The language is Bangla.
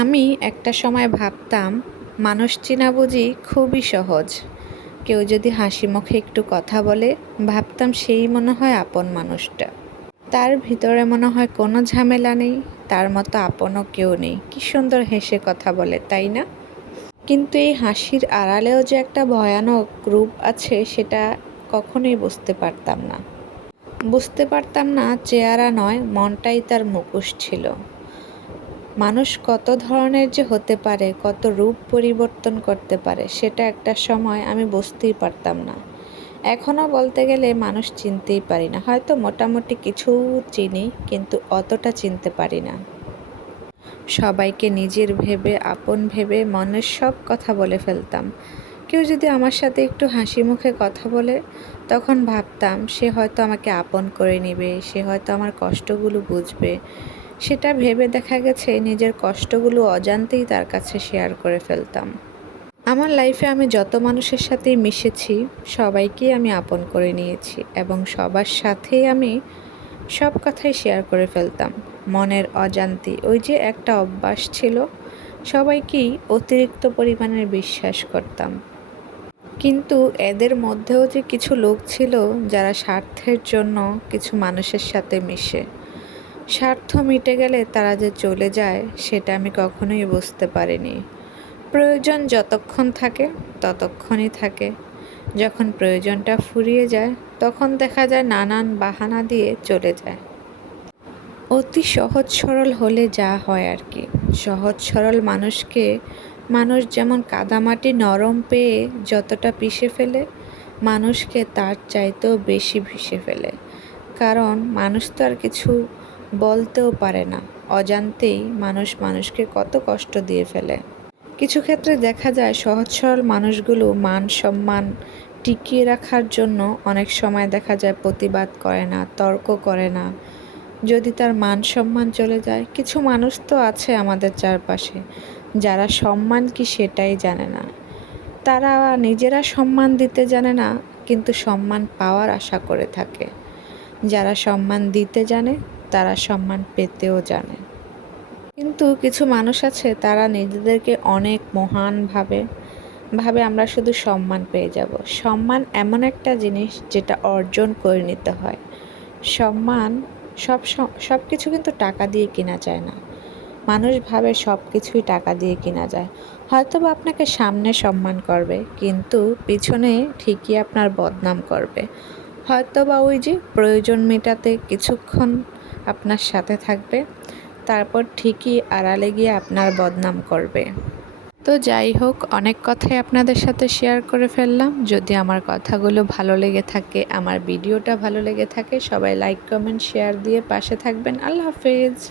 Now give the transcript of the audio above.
আমি একটা সময় ভাবতাম, মানুষ চেনা বুঝি খুবই সহজ। কেউ যদি হাসি মুখে একটু কথা বলে, ভাবতাম সেই মনে হয় আপন মানুষটা। তার ভিতরে মনে হয় কোনো ঝামেলা নেই, তার মতো আপনও কেউ নেই। কি সুন্দর হেসে কথা বলে, তাই না? কিন্তু এই হাসির আড়ালেও যে একটা ভয়ানক রূপ আছে, সেটা কখনোই বুঝতে পারতাম না। বুঝতে পারতাম না, চেহারা নয়, মনটাই তার মুখোশ ছিল। মানুষ কত ধরনের যে হতে পারে, কত রূপ পরিবর্তন করতে পারে, সেটা একটা সময় আমি বুঝতেই পারতাম না। এখনও বলতে গেলে মানুষ চিনতেই পারি না। হয়তো মোটামুটি কিছু চিনি, কিন্তু অতটা চিনতে পারি না। সবাইকে নিজের ভেবে, আপন ভেবে মনের সব কথা বলে ফেলতাম। কেউ যদি আমার সাথে একটু হাসি মুখে কথা বলে, তখন ভাবতাম, সে হয়তো আমাকে আপন করে নেবে, সে হয়তো আমার কষ্টগুলো বুঝবে। সেটা ভেবে দেখা গেছে নিজের কষ্টগুলো অজান্তেই তার কাছে শেয়ার করে ফেলতাম। আমার লাইফে আমি যত মানুষের সাথেই মিশেছি, সবাইকেই আমি আপন করে নিয়েছি এবং সবার সাথেই আমি সব কথাই শেয়ার করে ফেলতাম। মনের অজান্তি ওই যে একটা অভ্যাস ছিল, সবাইকেই অতিরিক্ত পরিমাণের বিশ্বাস করতাম। কিন্তু এদের মধ্যেও যে কিছু লোক ছিল যারা স্বার্থের জন্য কিছু মানুষের সাথে মিশে। স্বার্থ মিটে গেলে তারা যে চলে যায়, সেটা আমি কখনোই বুঝতে পারিনি। প্রয়োজন যতক্ষণ থাকে, ততক্ষণই থাকে। যখন প্রয়োজনটা ফুরিয়ে যায়, তখন দেখা যায় নানান বাহানা দিয়ে চলে যায়। অতি সহজ সরল হলে যা হয় আর কি। সহজ সরল মানুষকে মানুষ যেমন কাদামাটি নরম পেয়ে যতটা পিষে ফেলে, মানুষকে তার চাইতেও বেশি ভিষে ফেলে। কারণ মানুষ তো আর কিছু বলতেও পারে না। অজান্তেই মানুষ মানুষকে কত কষ্ট দিয়ে ফেলে। কিছু ক্ষেত্রে দেখা যায় সহজ সরল মানুষগুলো মান সম্মান টিকিয়ে রাখার জন্য অনেক সময় দেখা যায় প্রতিবাদ করে না, তর্ক করে না। যদি তার মান সম্মান চলে যায়, কিছু মানুষ তো আছে আমাদের চারপাশে, যারা সম্মান কি সেটাই জানে না। তারা নিজেরা সম্মান দিতে জানে না, কিন্তু সম্মান পাওয়ার আশা করে থাকে। যারা সম্মান দিতে জানে তারা সম্মান পেতেও জানে। কিন্তু কিছু মানুষ আছে, তারা নিজেদেরকে অনেক মহান ভাবে ভাবে আমরা শুধু সম্মান পেয়ে যাব। সম্মান এমন একটা জিনিস যেটা অর্জন করে নিতে হয়। সম্মান সব সব কিছু কিন্তু টাকা দিয়ে কেনা যায় না। মানুষ ভাবে সব কিছুই টাকা দিয়ে কেনা যায়। হয়তো বা আপনাকে সামনে সম্মান করবে, কিন্তু পিছনে ঠিকই আপনার বদনাম করবে। হয়তো বা ওই যে প্রয়োজন মেটাতে কিছুক্ষণ আপনার সাথে থাকবে। তারপর ঠিকই আড়ালে গিয়ে আপনার বদনাম করবে। তো যাই হোক, অনেক কথাই আপনাদের সাথে শেয়ার করে ফেললাম। যদি আমার কথাগুলো ভালো লেগে থাকে, আমার ভিডিওটা ভালো লেগে থাকে, সবাই লাইক কমেন্ট শেয়ার দিয়ে পাশে থাকবেন। আল্লাহ হাফেজ।